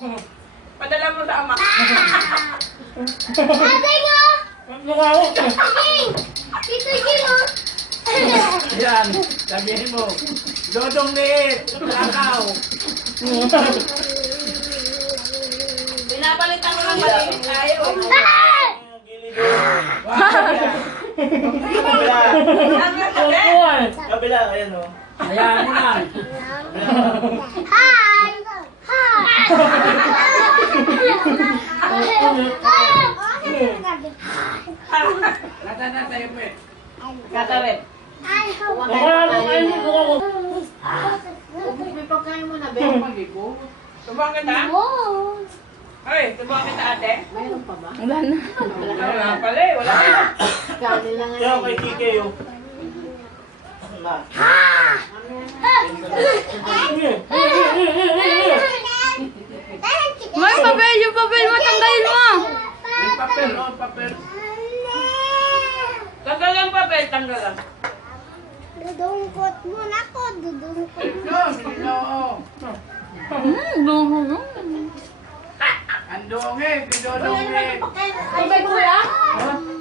Padala mo sa ama. Ate nga! Ito yun! Yan, sabihin mo. Dodong liit, lakaw. Pinapalitan ko ng maliit tayo. Kabila. Kabila, ayan o. Ayan mo na. Hi! Nata na tayo po eh. Katawin. May pagkain mo na, bayo mag-ibo. Tubuhan kita? Ay, tubuhan kita ate. Mayroon pa ba? Wala pala eh, wala na. Kanin lang Kaya kay Kike yung. May papel, yung papel mo, tanggalin mo. Yung papel, oh, papel. Tanggal ang papel, tanggal lang. Dudungkot muna ako, dudungkot. Ito, ginoo. Buhong. Ang dungit, dodong liit. Ay, may kuya? Ha?